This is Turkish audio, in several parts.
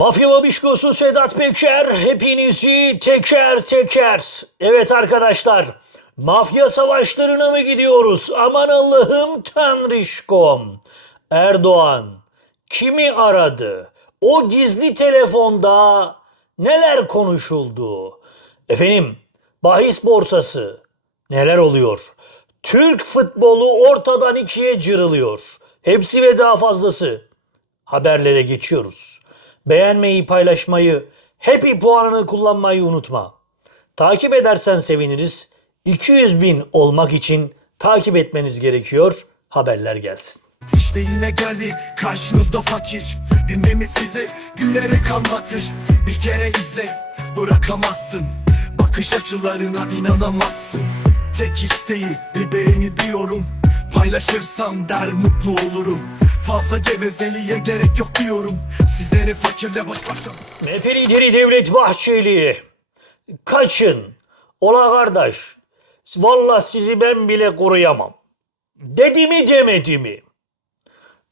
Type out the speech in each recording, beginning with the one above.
Mafya Babişkosu Sedat Peker hepinizi teker teker. Evet arkadaşlar mafya savaşlarına mı gidiyoruz? Aman Allah'ım tanrışkom. Erdoğan kimi aradı? O gizli telefonda neler konuşuldu? Efendim bahis borsası neler oluyor? Türk futbolu ortadan ikiye cırılıyor. Hepsi ve daha fazlası haberlere geçiyoruz. Beğenmeyi, paylaşmayı, happy puanını kullanmayı unutma. Takip edersen seviniriz. 200 bin olmak için takip etmeniz gerekiyor. Haberler gelsin. İşte yine geldi karşınızda fakir Dinlemiz sizi günlere kanlatır Bir kere izle bırakamazsın Bakış açılarına inanamazsın Tek isteği bir beğeni diyorum Paylaşırsam der mutlu olurum Fazla gevezeliğe gerek yok diyorum Sizleri fakirle baş başa MHP Devlet Bahçeli. Kaçın. Ola kardeş. Valla sizi ben bile koruyamam. Dedi mi demedi mi?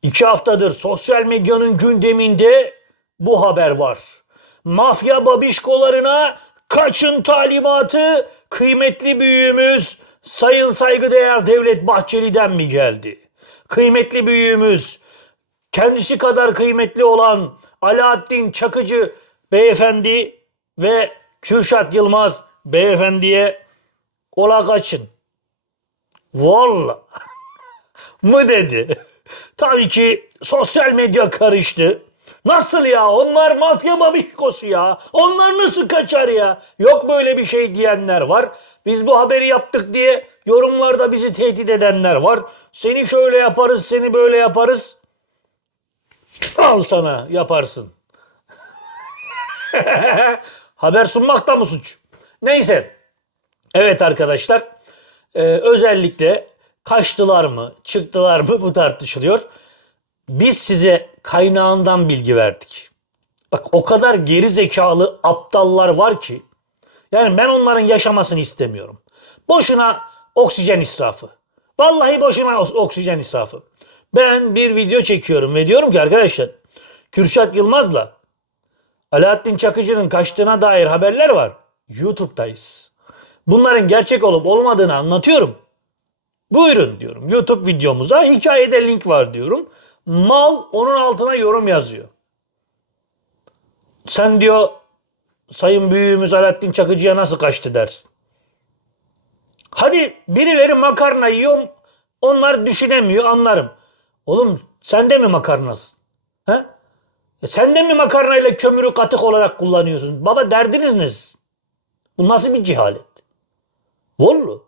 İki haftadır sosyal medyanın gündeminde bu haber var. Mafya babişkolarına kaçın talimatı kıymetli büyüğümüz Sayın Saygıdeğer Devlet Bahçeli'den mi geldi? Kıymetli büyüğümüz kendisi kadar kıymetli olan Alaaddin Çakıcı beyefendi ve Kürşat Yılmaz beyefendiye ola kaçın. Valla mı dedi. Tabii ki sosyal medya karıştı. Nasıl ya? Onlar mafya babişkosu ya. Onlar nasıl kaçar ya? Yok böyle bir şey diyenler var. Biz bu haberi yaptık diye yorumlarda bizi tehdit edenler var. Seni şöyle yaparız, seni böyle yaparız. Al sana yaparsın. Haber sunmak da mı suç? Neyse. Evet arkadaşlar. Ee, özellikle kaçtılar mı, çıktılar mı bu tartışılıyor. Biz size kaynağından bilgi verdik. Bak o kadar geri zekalı aptallar var ki. Yani ben onların yaşamasını istemiyorum. Boşuna oksijen israfı. Vallahi boşuna oksijen israfı. Ben bir video çekiyorum ve diyorum ki arkadaşlar Kürşat Yılmaz'la Alaaddin Çakıcı'nın kaçtığına dair haberler var. YouTube'dayız. Bunların gerçek olup olmadığını anlatıyorum. Buyurun diyorum. YouTube videomuza hikayede link var diyorum. Mal onun altına yorum yazıyor. Sen diyor Sayın Büyüğümüz Alaaddin Çakıcı'ya nasıl kaçtı dersin. Hadi birileri makarna yiyor, onlar düşünemiyor anlarım. Oğlum sen de mi makarnasın? He? E sen de mi makarnayla kömürü katık olarak kullanıyorsun? Baba derdiniz ne? Bu nasıl bir cehalet? Vallahi.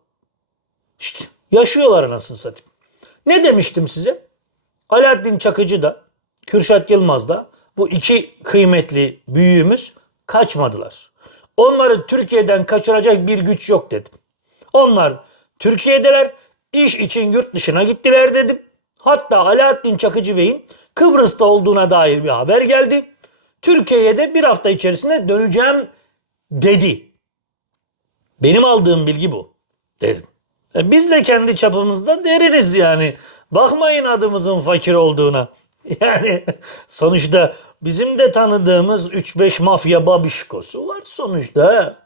İşte yaşıyorlar anasını satayım. Ne demiştim size? Alaaddin Çakıcı da Kürşat Yılmaz da bu iki kıymetli büyüğümüz kaçmadılar. Onları Türkiye'den kaçıracak bir güç yok dedim. Onlar Türkiye'deler iş için yurt dışına gittiler dedim. Hatta Alaaddin Çakıcı Bey'in Kıbrıs'ta olduğuna dair bir haber geldi. Türkiye'ye de bir hafta içerisinde döneceğim dedi. Benim aldığım bilgi bu dedim. E biz de kendi çapımızda deriniz yani. Bakmayın adımızın fakir olduğuna. Yani sonuçta bizim de tanıdığımız 3-5 mafya babişkosu var sonuçta.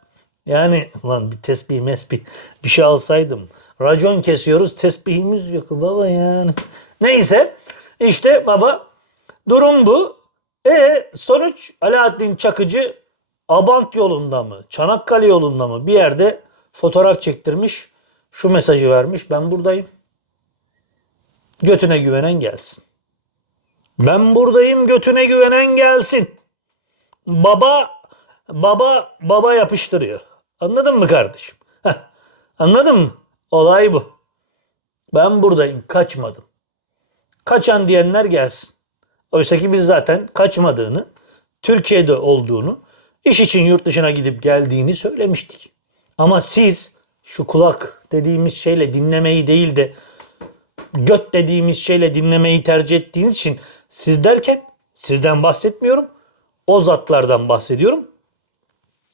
Yani lan bir tesbih mesbih bir şey alsaydım. Racon kesiyoruz tesbihimiz yok baba yani. Neyse işte baba durum bu. E sonuç Alaaddin Çakıcı Abant yolunda mı Çanakkale yolunda mı bir yerde fotoğraf çektirmiş. Şu mesajı vermiş ben buradayım. Götüne güvenen gelsin. Ben buradayım götüne güvenen gelsin. Baba baba baba yapıştırıyor. Anladın mı kardeşim? Heh, Anladın mı? Olay bu. Ben buradayım kaçmadım. Kaçan diyenler gelsin. Oysa ki biz zaten kaçmadığını, Türkiye'de olduğunu, iş için yurt dışına gidip geldiğini söylemiştik. Ama siz şu kulak dediğimiz şeyle dinlemeyi değil de göt dediğimiz şeyle dinlemeyi tercih ettiğiniz için siz derken sizden bahsetmiyorum. O zatlardan bahsediyorum.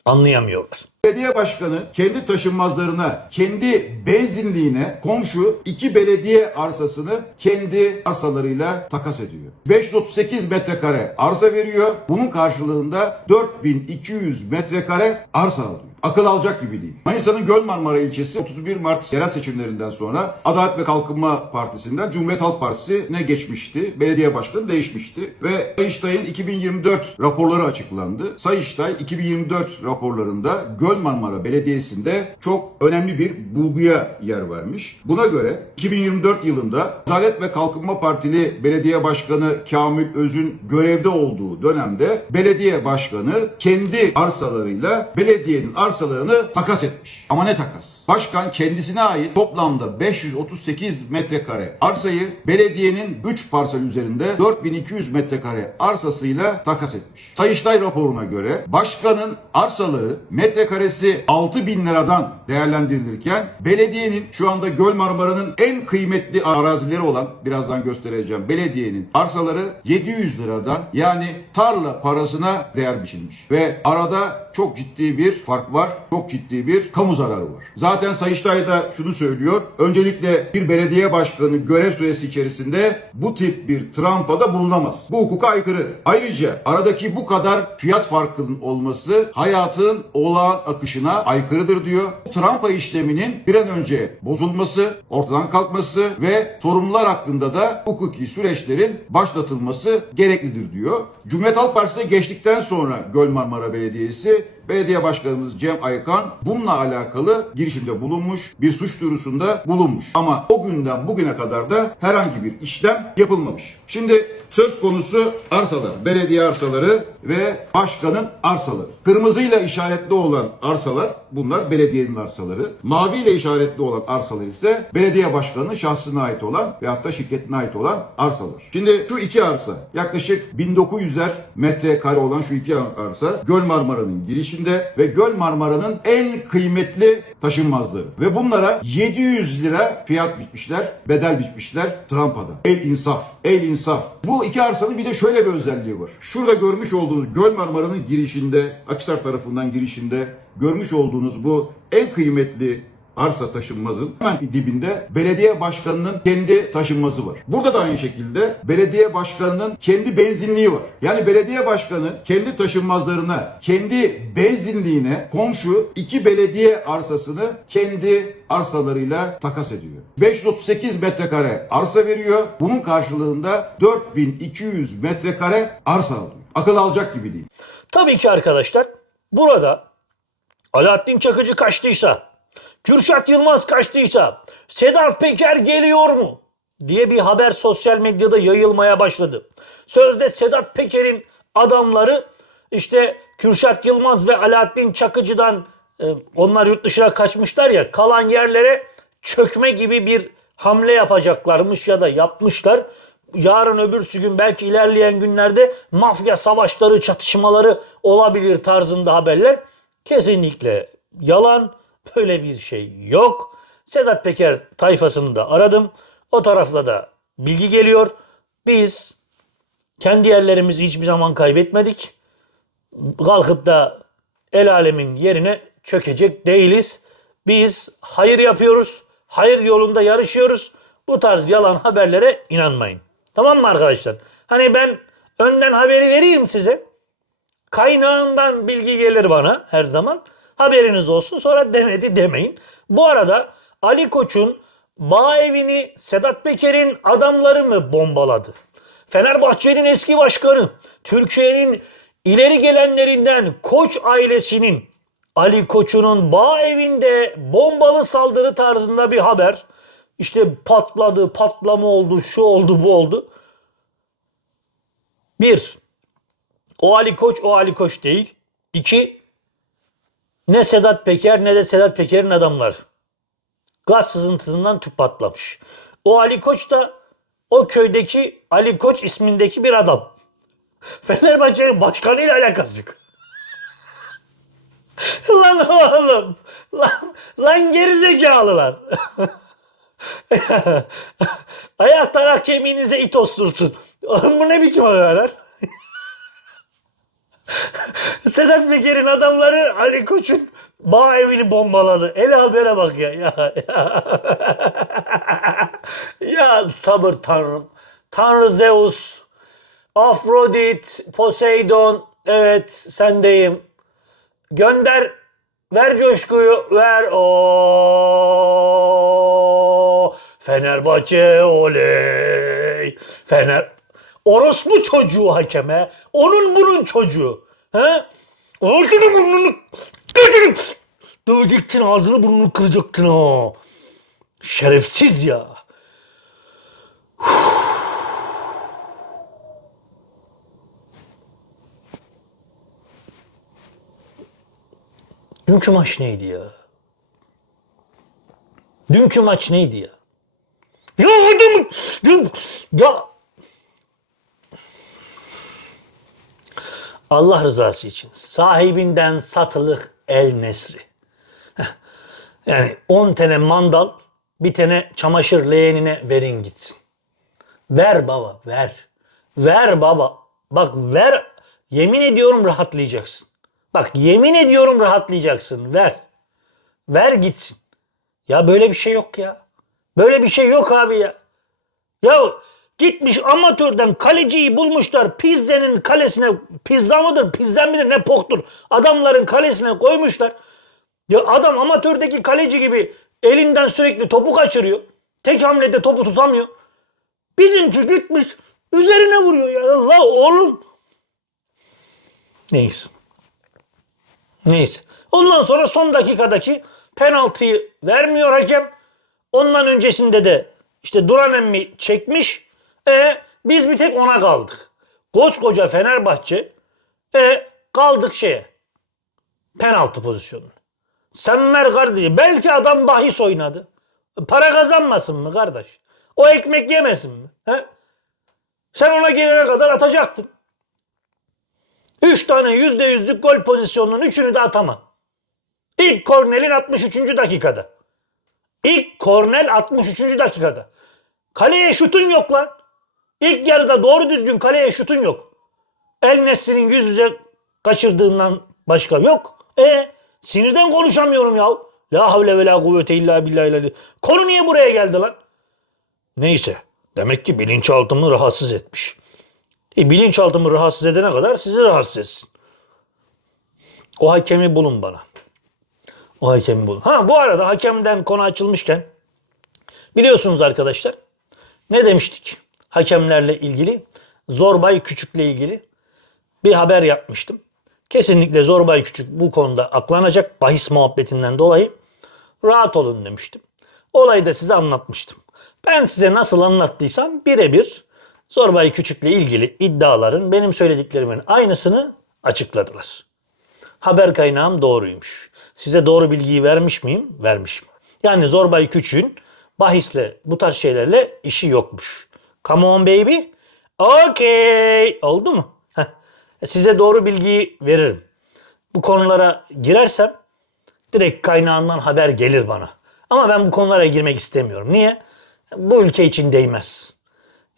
Anlayamıyorlar. Belediye başkanı kendi taşınmazlarına, kendi benzinliğine komşu iki belediye arsasını kendi arsalarıyla takas ediyor. 538 metrekare arsa veriyor. Bunun karşılığında 4200 metrekare arsa alıyor. Akıl alacak gibi değil. Manisa'nın Göl Marmara ilçesi 31 Mart yerel seçimlerinden sonra Adalet ve Kalkınma Partisi'nden Cumhuriyet Halk Partisi'ne geçmişti. Belediye başkanı değişmişti. Ve Sayıştay'ın 2024 raporları açıklandı. Sayıştay 2024 raporlarında Göl Marmara Belediyesi'nde çok önemli bir bulguya yer vermiş. Buna göre 2024 yılında Adalet ve Kalkınma Partili Belediye Başkanı Kamil Öz'ün görevde olduğu dönemde belediye başkanı kendi arsalarıyla belediyenin arsalarını takas etmiş. Ama ne takas? Başkan kendisine ait toplamda 538 metrekare arsayı belediyenin 3 parsel üzerinde 4200 metrekare arsasıyla takas etmiş. Sayıştay raporuna göre başkanın arsaları metrekaresi 6000 liradan değerlendirilirken belediyenin şu anda Göl Marmara'nın en kıymetli arazileri olan birazdan göstereceğim belediyenin arsaları 700 liradan yani tarla parasına değer biçilmiş. Ve arada çok ciddi bir fark var. Çok ciddi bir kamu zararı var. Zaten Sayıştay da şunu söylüyor. Öncelikle bir belediye başkanı görev süresi içerisinde bu tip bir trampada bulunamaz. Bu hukuka aykırı. Ayrıca aradaki bu kadar fiyat farkının olması hayatın olağan akışına aykırıdır diyor. Bu trampa işleminin bir an önce bozulması, ortadan kalkması ve sorumlular hakkında da hukuki süreçlerin başlatılması gereklidir diyor. Cumhuriyet Halk Partisi'ne geçtikten sonra Göl Marmara Belediyesi Belediye Başkanımız Cem Aykan bununla alakalı girişimde bulunmuş, bir suç duyurusunda bulunmuş. Ama o günden bugüne kadar da herhangi bir işlem yapılmamış. Şimdi söz konusu arsalar, belediye arsaları ve başkanın arsaları. Kırmızıyla işaretli olan arsalar bunlar belediyenin arsaları. Maviyle işaretli olan arsalar ise belediye başkanının şahsına ait olan veyahut da şirketine ait olan arsalar. Şimdi şu iki arsa yaklaşık 1900'er metrekare olan şu iki arsa Göl Marmara'nın girişinde ve Göl Marmara'nın en kıymetli taşınmazları. Ve bunlara 700 lira fiyat bitmişler, bedel bitmişler Trampa'da. El insaf, el insaf. Bu iki arsanın bir de şöyle bir özelliği var. Şurada görmüş olduğunuz Göl Marmara'nın girişinde, Akisar tarafından girişinde görmüş olduğunuz bu en kıymetli arsa taşınmazın hemen dibinde belediye başkanının kendi taşınmazı var. Burada da aynı şekilde belediye başkanının kendi benzinliği var. Yani belediye başkanı kendi taşınmazlarına, kendi benzinliğine komşu iki belediye arsasını kendi arsalarıyla takas ediyor. 538 metrekare arsa veriyor. Bunun karşılığında 4200 metrekare arsa alıyor. Akıl alacak gibi değil. Tabii ki arkadaşlar burada Alaaddin Çakıcı kaçtıysa, Kürşat Yılmaz kaçtıysa, Sedat Peker geliyor mu diye bir haber sosyal medyada yayılmaya başladı. Sözde Sedat Peker'in adamları işte Kürşat Yılmaz ve Alaaddin Çakıcı'dan e, onlar yurt dışına kaçmışlar ya kalan yerlere çökme gibi bir hamle yapacaklarmış ya da yapmışlar. Yarın öbürsü gün belki ilerleyen günlerde mafya savaşları, çatışmaları olabilir tarzında haberler. Kesinlikle yalan. Böyle bir şey yok. Sedat Peker tayfasını da aradım. O tarafla da bilgi geliyor. Biz kendi yerlerimizi hiçbir zaman kaybetmedik. Kalkıp da el alemin yerine çökecek değiliz. Biz hayır yapıyoruz. Hayır yolunda yarışıyoruz. Bu tarz yalan haberlere inanmayın. Tamam mı arkadaşlar? Hani ben önden haberi vereyim size. Kaynağından bilgi gelir bana her zaman. Haberiniz olsun sonra demedi demeyin. Bu arada Ali Koç'un bağ evini Sedat Peker'in adamları mı bombaladı? Fenerbahçe'nin eski başkanı, Türkiye'nin ileri gelenlerinden Koç ailesinin Ali Koç'unun bağ evinde bombalı saldırı tarzında bir haber. İşte patladı, patlama oldu, şu oldu, bu oldu. Bir, o Ali Koç o Ali Koç değil. İki, ne Sedat Peker ne de Sedat Peker'in adamlar. Gaz sızıntısından tüp patlamış. O Ali Koç da o köydeki Ali Koç ismindeki bir adam. Fenerbahçe'nin başkanıyla alakası yok. lan oğlum. Lan, lan gerizekalılar. Ayak tarak kemiğinize it ostursun. Oğlum bu ne biçim haber? Sedat Peker'in adamları Ali Koç'un bağ evini bombaladı. El habere bak ya. Ya, ya. ya sabır tanrım. Tanrı Zeus. Afrodit, Poseidon. Evet sendeyim. Gönder. Ver coşkuyu. Ver. O Fenerbahçe oley. Fener. Orospu çocuğu hakeme. Onun bunun çocuğu. He? Ağzını burnunu götürüp dövecektin ağzını burnunu kıracaktın ha. Şerefsiz ya. Dünkü maç neydi ya? Dünkü maç neydi ya? Ya adamın... Ya, ya Allah rızası için sahibinden satılık el nesri. Yani 10 tane mandal bir tane çamaşır leğenine verin gitsin. Ver baba ver. Ver baba. Bak ver. Yemin ediyorum rahatlayacaksın. Bak yemin ediyorum rahatlayacaksın. Ver. Ver gitsin. Ya böyle bir şey yok ya. Böyle bir şey yok abi ya. Ya gitmiş amatörden kaleciyi bulmuşlar. Pizze'nin kalesine pizza mıdır pizza midir ne poktur. Adamların kalesine koymuşlar. Ya adam amatördeki kaleci gibi elinden sürekli topu kaçırıyor. Tek hamlede topu tutamıyor. Bizimki gitmiş üzerine vuruyor ya. Allah oğlum. Neyse. Neyse. Ondan sonra son dakikadaki penaltıyı vermiyor hakem. Ondan öncesinde de işte Duran emmi çekmiş. E biz bir tek ona kaldık. Koskoca Fenerbahçe e kaldık şeye. Penaltı pozisyonuna. Sen ver kardeşim. Belki adam bahis oynadı. Para kazanmasın mı kardeş? O ekmek yemesin mi? He? Sen ona gelene kadar atacaktın. Üç tane yüzde yüzlük gol pozisyonunun üçünü de atama. İlk Kornel'in 63. dakikada. İlk Kornel 63. dakikada. Kaleye şutun yok lan. İlk yarıda doğru düzgün kaleye şutun yok. El Nesri'nin yüz yüze kaçırdığından başka yok. E sinirden konuşamıyorum ya. La havle ve la kuvvete illa billahi. Konu niye buraya geldi lan? Neyse. Demek ki bilinçaltımı rahatsız etmiş. E, bilinçaltımı rahatsız edene kadar sizi rahatsız etsin. O hakemi bulun bana. O hakemi bulun. Ha bu arada hakemden konu açılmışken biliyorsunuz arkadaşlar ne demiştik? Hakemlerle ilgili Zorbay Küçük'le ilgili bir haber yapmıştım. Kesinlikle Zorbay Küçük bu konuda aklanacak bahis muhabbetinden dolayı rahat olun demiştim. Olayı da size anlatmıştım. Ben size nasıl anlattıysam birebir Zorbay Küçük'le ilgili iddiaların benim söylediklerimin aynısını açıkladılar. Haber kaynağım doğruymuş. Size doğru bilgiyi vermiş miyim? Vermişim. Yani Zorbay Küçük'ün bahisle bu tarz şeylerle işi yokmuş. Come on baby. Okay. Oldu mu? Heh. Size doğru bilgiyi veririm. Bu konulara girersem direkt kaynağından haber gelir bana. Ama ben bu konulara girmek istemiyorum. Niye? Bu ülke için değmez.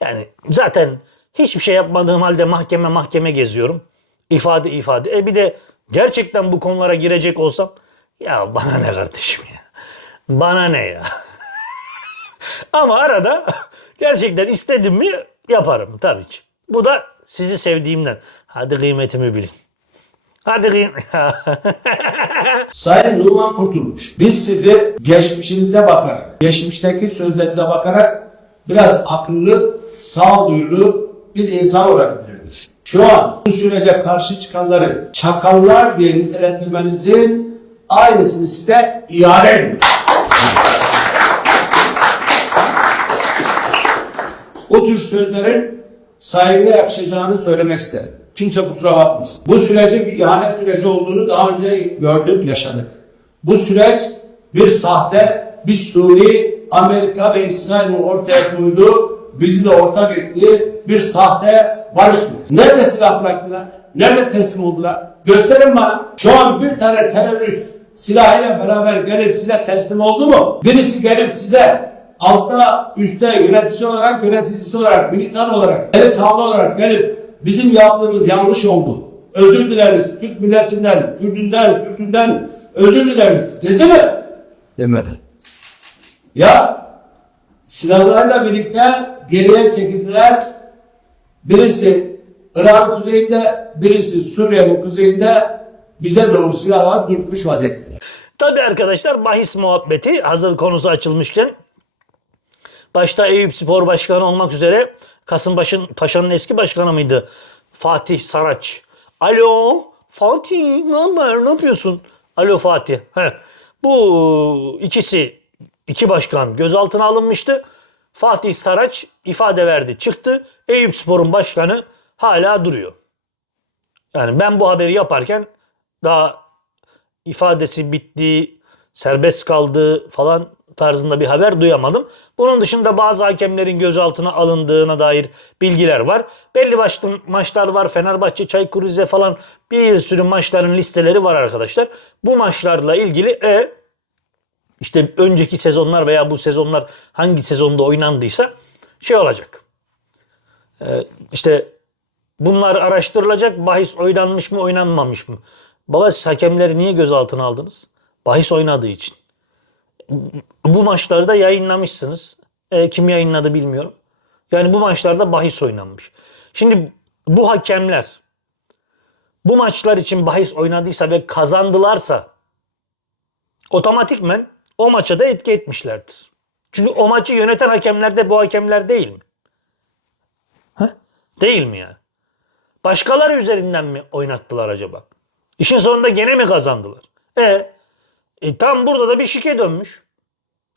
Yani zaten hiçbir şey yapmadığım halde mahkeme mahkeme geziyorum. İfade ifade. E bir de gerçekten bu konulara girecek olsam ya bana ne kardeşim ya. Bana ne ya. Ama arada gerçekten istedim mi yaparım tabii ki. Bu da sizi sevdiğimden. Hadi kıymetimi bilin. Hadi kıymet. Sayın Numan Kurtulmuş, biz sizi geçmişinize bakarak, geçmişteki sözlerinize bakarak biraz akıllı, sağduyulu bir insan olarak biliriz. Şu an bu sürece karşı çıkanları çakallar diye nitelendirmenizin aynısını size iade ediyorum. O tür sözlerin sahibine yakışacağını söylemek isterim. Kimse kusura bakmasın. Bu sürecin bir ihanet süreci olduğunu daha önce gördük, yaşadık. Bu süreç bir sahte, bir suni, Amerika ve İsrail'in ortaya koyduğu, bizi de ortak ettiği bir sahte barış süreci. Nerede silah bıraktılar? Nerede teslim oldular? Gösterin bana. Şu an bir tane terörist silahıyla beraber gelip size teslim oldu mu? Birisi gelip size altta üstte yönetici olarak yöneticisi olarak militan olarak delikanlı olarak gelip bizim yaptığımız yanlış oldu. özür dileriz. Türk milletinden, Kürdünden, Türkünden özür dileriz. Dedi mi? Demedi. Ya silahlarla birlikte geriye çekildiler. Birisi Irak kuzeyinde, birisi Suriye'nin kuzeyinde bize doğru silahlar tutmuş vaziyette. Tabi arkadaşlar bahis muhabbeti hazır konusu açılmışken başta Eyüp Spor Başkanı olmak üzere Kasımpaşa'nın Paşa'nın eski başkanı mıydı? Fatih Saraç. Alo Fatih ne haber ne yapıyorsun? Alo Fatih. Heh. Bu ikisi iki başkan gözaltına alınmıştı. Fatih Saraç ifade verdi çıktı. Eyüp Spor'un başkanı hala duruyor. Yani ben bu haberi yaparken daha ifadesi bitti, serbest kaldı falan tarzında bir haber duyamadım. Bunun dışında bazı hakemlerin gözaltına alındığına dair bilgiler var. Belli başlı maçlar var. Fenerbahçe, Çaykur Rize falan bir sürü maçların listeleri var arkadaşlar. Bu maçlarla ilgili e işte önceki sezonlar veya bu sezonlar hangi sezonda oynandıysa şey olacak. Ee, işte bunlar araştırılacak. Bahis oynanmış mı oynanmamış mı? Baba siz hakemleri niye gözaltına aldınız? Bahis oynadığı için. Bu maçlarda yayınlamışsınız. E, kim yayınladı bilmiyorum. Yani bu maçlarda bahis oynanmış. Şimdi bu hakemler bu maçlar için bahis oynadıysa ve kazandılarsa otomatikmen o maça da etki etmişlerdir. Çünkü o maçı yöneten hakemler de bu hakemler değil mi? Heh? Değil mi yani? Başkaları üzerinden mi oynattılar acaba? İşin sonunda gene mi kazandılar? E, e tam burada da bir şike dönmüş.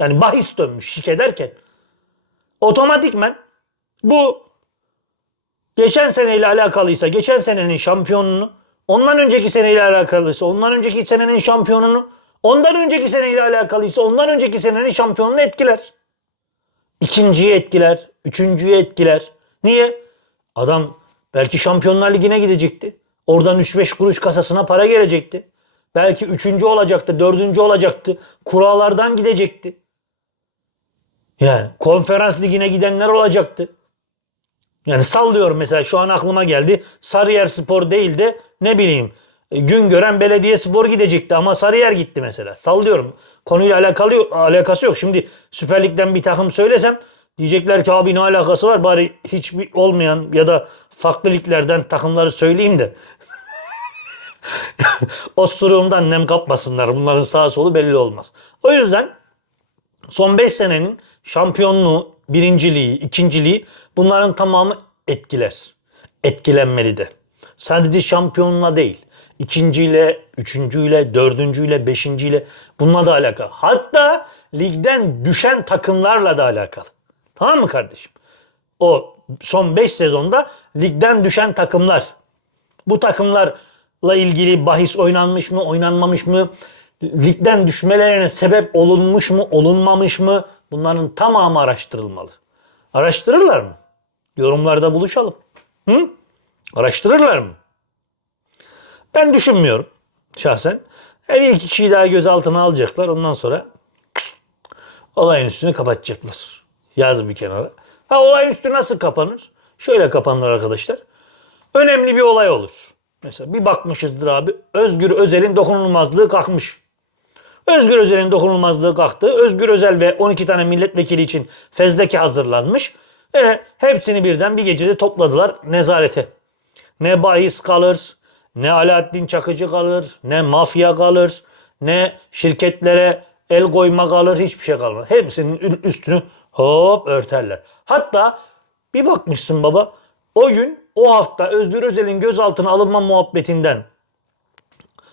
Yani bahis dönmüş şike derken. Otomatikmen bu geçen seneyle alakalıysa geçen senenin şampiyonunu, ondan önceki seneyle alakalıysa ondan önceki senenin şampiyonunu, ondan önceki seneyle alakalıysa ondan önceki senenin şampiyonunu etkiler. İkinciyi etkiler, üçüncüyü etkiler. Niye? Adam belki Şampiyonlar Ligi'ne gidecekti. Oradan 3-5 kuruş kasasına para gelecekti. Belki üçüncü olacaktı, dördüncü olacaktı. Kurallardan gidecekti. Yani konferans ligine gidenler olacaktı. Yani sallıyorum mesela şu an aklıma geldi. Sarıyer Spor değil de ne bileyim e, gün gören belediye spor gidecekti ama Sarıyer gitti mesela. Sallıyorum. Konuyla alakalı alakası yok. Şimdi Süper Lig'den bir takım söylesem diyecekler ki abi ne alakası var bari hiçbir olmayan ya da farklı liglerden takımları söyleyeyim de osuruğumdan nem kapmasınlar. Bunların sağ solu belli olmaz. O yüzden son 5 senenin şampiyonluğu, birinciliği, ikinciliği bunların tamamı etkiler. Etkilenmeli de. Sadece şampiyonla değil. ikinciyle, üçüncüyle, dördüncüyle, beşinciyle bununla da alakalı. Hatta ligden düşen takımlarla da alakalı. Tamam mı kardeşim? O son 5 sezonda ligden düşen takımlar. Bu takımlarla ilgili bahis oynanmış mı, oynanmamış mı? Ligden düşmelerine sebep olunmuş mu, olunmamış mı? Bunların tamamı araştırılmalı. Araştırırlar mı? Yorumlarda buluşalım. Hı? Araştırırlar mı? Ben düşünmüyorum şahsen. Her iki kişiyi daha gözaltına alacaklar. Ondan sonra olayın üstünü kapatacaklar. Yaz bir kenara. Ha olayın üstü nasıl kapanır? Şöyle kapanır arkadaşlar. Önemli bir olay olur. Mesela bir bakmışızdır abi. Özgür Özel'in dokunulmazlığı kalkmış. Özgür Özel'in dokunulmazlığı kalktı. Özgür Özel ve 12 tane milletvekili için fezleke hazırlanmış. E, hepsini birden bir gecede topladılar nezarete. Ne bahis kalır, ne Alaaddin Çakıcı kalır, ne mafya kalır, ne şirketlere el koyma kalır, hiçbir şey kalmaz. Hepsinin üstünü hop örterler. Hatta bir bakmışsın baba, o gün, o hafta Özgür Özel'in gözaltına alınma muhabbetinden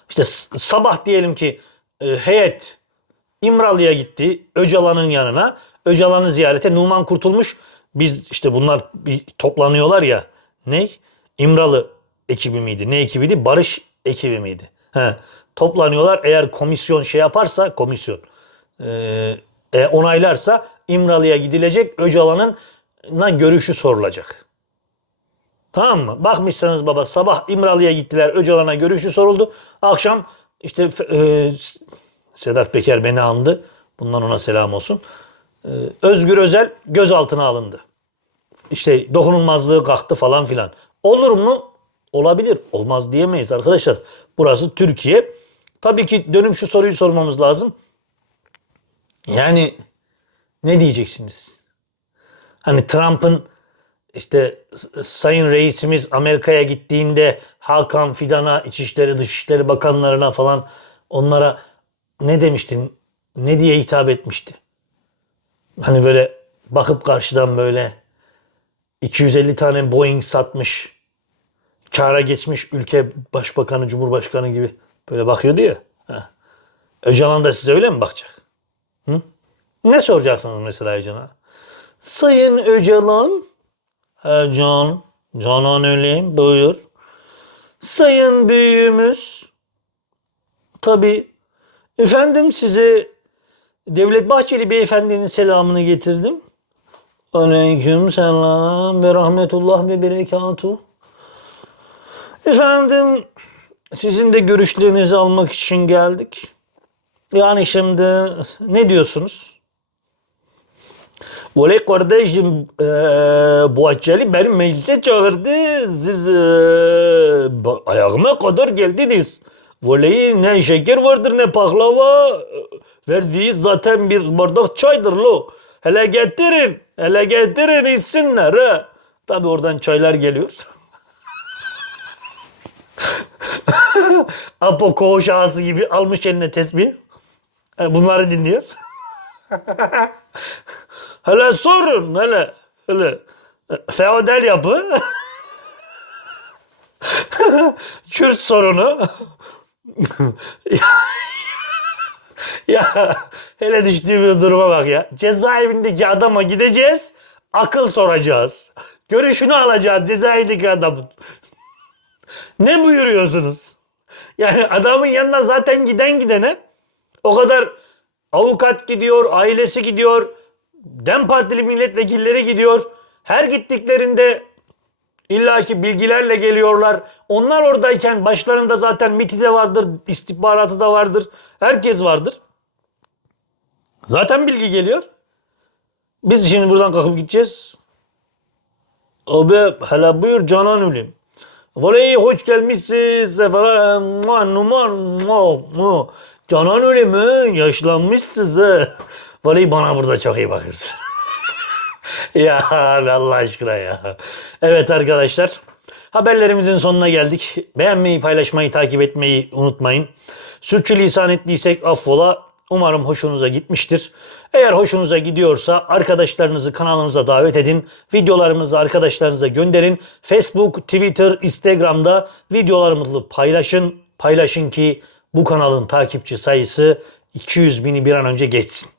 işte sabah diyelim ki e, heyet İmralı'ya gitti Öcalan'ın yanına. Öcalan'ı ziyarete Numan Kurtulmuş. Biz işte bunlar bir toplanıyorlar ya. Ne? İmralı ekibi miydi? Ne ekibiydi? Barış ekibi miydi? He. Toplanıyorlar. Eğer komisyon şey yaparsa komisyon e, e, onaylarsa İmralı'ya gidilecek. Öcalan'ın görüşü sorulacak. Tamam mı? Bakmışsınız baba sabah İmralı'ya gittiler. Öcalan'a görüşü soruldu. Akşam işte e, Sedat Peker beni andı. Bundan ona selam olsun. E, Özgür Özel gözaltına alındı. İşte dokunulmazlığı kalktı falan filan. Olur mu? Olabilir. Olmaz diyemeyiz arkadaşlar. Burası Türkiye. Tabii ki dönüp şu soruyu sormamız lazım. Yani ne diyeceksiniz? Hani Trump'ın işte sayın reisimiz Amerika'ya gittiğinde Hakan Fidan'a, İçişleri Dışişleri Bakanlarına falan onlara ne demiştin? Ne diye hitap etmişti? Hani böyle bakıp karşıdan böyle 250 tane Boeing satmış, kâra geçmiş ülke başbakanı, cumhurbaşkanı gibi böyle bakıyordu ya. Ha. Öcalan da size öyle mi bakacak? Hı? Ne soracaksınız mesela Öcalan'a? Sayın Öcalan, He Can, Canan öyle buyur. Sayın büyüğümüz, tabi efendim size Devlet Bahçeli Beyefendinin selamını getirdim. Aleyküm selam ve rahmetullah ve berekatuhu. Efendim sizin de görüşlerinizi almak için geldik. Yani şimdi ne diyorsunuz? Valla kardeşim eee Bahçeli beni meclise çağırdı. Siz ba- ayağıma kadar geldiniz. Vallahi ne şeker vardır ne baklava. Verdiği zaten bir bardak çaydır lo. Hele getirin. Hele getirin içsinler. Tabi oradan çaylar geliyor. Apo koğuş ağası gibi almış eline tesbih. E, Bunları dinliyor. hele sorun hele. Hele. Feodal yapı. Kürt sorunu. ya hele düştüğümüz duruma bak ya. Cezaevindeki adama gideceğiz. Akıl soracağız. Görüşünü alacağız cezaevindeki adamın. ne buyuruyorsunuz? Yani adamın yanına zaten giden gidene o kadar avukat gidiyor, ailesi gidiyor, DEM Partili milletvekilleri gidiyor. Her gittiklerinde illaki bilgilerle geliyorlar. Onlar oradayken başlarında zaten MIT'i de vardır, istihbaratı da vardır. Herkes vardır. Zaten bilgi geliyor. Biz şimdi buradan kalkıp gideceğiz. Abi hele buyur Canan Ülüm. Vallahi hoş gelmişsiniz sefere. Mua, numa, mua, mua. Canan Ülüm yaşlanmışsınız. Vallahi bana burada çok iyi bakıyorsun. ya Allah aşkına ya. Evet arkadaşlar. Haberlerimizin sonuna geldik. Beğenmeyi, paylaşmayı, takip etmeyi unutmayın. Sürçülisan ettiysek affola. Umarım hoşunuza gitmiştir. Eğer hoşunuza gidiyorsa arkadaşlarınızı kanalımıza davet edin. Videolarımızı arkadaşlarınıza gönderin. Facebook, Twitter, Instagram'da videolarımızı paylaşın. Paylaşın ki bu kanalın takipçi sayısı 200 bini bir an önce geçsin.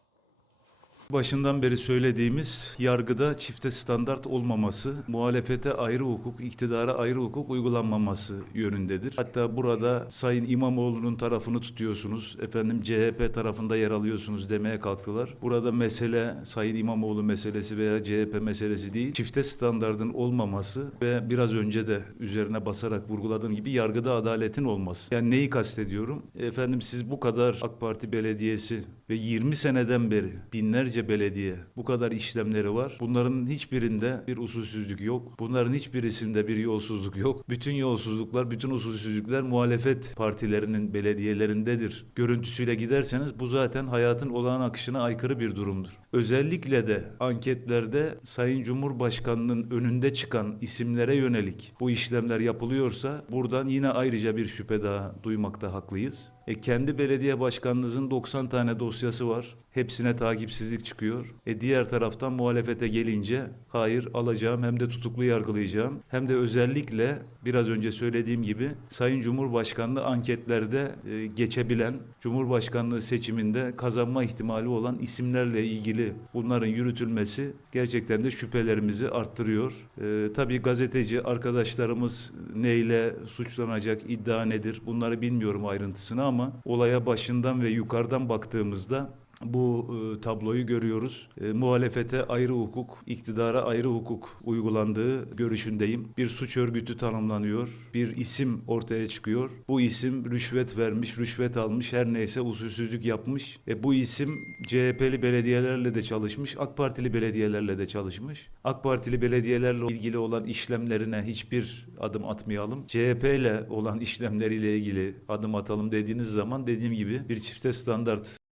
Başından beri söylediğimiz yargıda çifte standart olmaması, muhalefete ayrı hukuk, iktidara ayrı hukuk uygulanmaması yönündedir. Hatta burada Sayın İmamoğlu'nun tarafını tutuyorsunuz, efendim CHP tarafında yer alıyorsunuz demeye kalktılar. Burada mesele Sayın İmamoğlu meselesi veya CHP meselesi değil, çifte standardın olmaması ve biraz önce de üzerine basarak vurguladığım gibi yargıda adaletin olması. Yani neyi kastediyorum? Efendim siz bu kadar AK Parti belediyesi ve 20 seneden beri binlerce belediye bu kadar işlemleri var. Bunların hiçbirinde bir usulsüzlük yok. Bunların hiçbirisinde bir yolsuzluk yok. Bütün yolsuzluklar, bütün usulsüzlükler muhalefet partilerinin belediyelerindedir. Görüntüsüyle giderseniz bu zaten hayatın olağan akışına aykırı bir durumdur. Özellikle de anketlerde Sayın Cumhurbaşkanının önünde çıkan isimlere yönelik bu işlemler yapılıyorsa buradan yine ayrıca bir şüphe daha duymakta haklıyız. E kendi belediye başkanınızın 90 tane dosyası var. Hepsine takipsizlik çıkıyor. E diğer taraftan muhalefete gelince hayır alacağım hem de tutuklu yargılayacağım. Hem de özellikle biraz önce söylediğim gibi Sayın Cumhurbaşkanlığı anketlerde e, geçebilen, Cumhurbaşkanlığı seçiminde kazanma ihtimali olan isimlerle ilgili bunların yürütülmesi gerçekten de şüphelerimizi arttırıyor. E, tabii gazeteci arkadaşlarımız neyle suçlanacak, iddia nedir bunları bilmiyorum ayrıntısını ama olaya başından ve yukarıdan baktığımızda bu e, tabloyu görüyoruz. E, muhalefete ayrı hukuk, iktidara ayrı hukuk uygulandığı görüşündeyim. Bir suç örgütü tanımlanıyor, bir isim ortaya çıkıyor. Bu isim rüşvet vermiş, rüşvet almış, her neyse usulsüzlük yapmış. E, bu isim CHP'li belediyelerle de çalışmış, AK Partili belediyelerle de çalışmış. AK Partili belediyelerle ilgili olan işlemlerine hiçbir adım atmayalım. CHP ile olan işlemleriyle ilgili adım atalım dediğiniz zaman dediğim gibi bir çifte standart